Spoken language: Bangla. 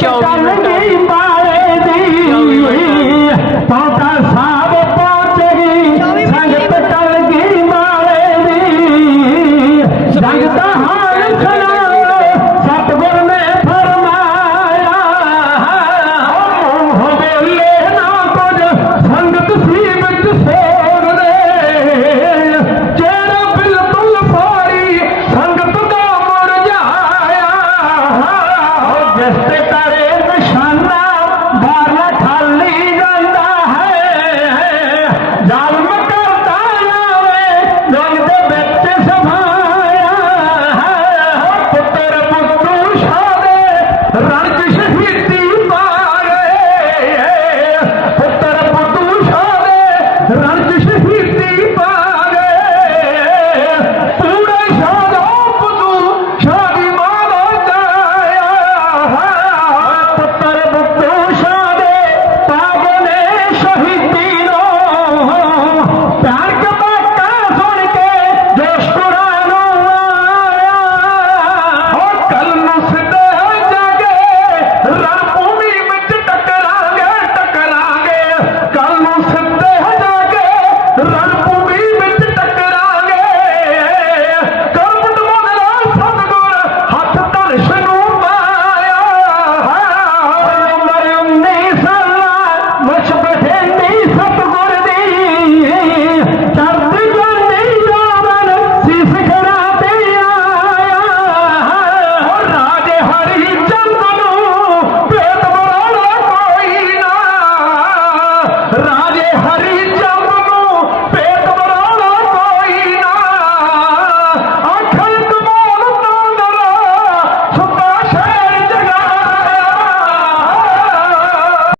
教育。তারে সান্না ভাড়া খাল্লি জান্না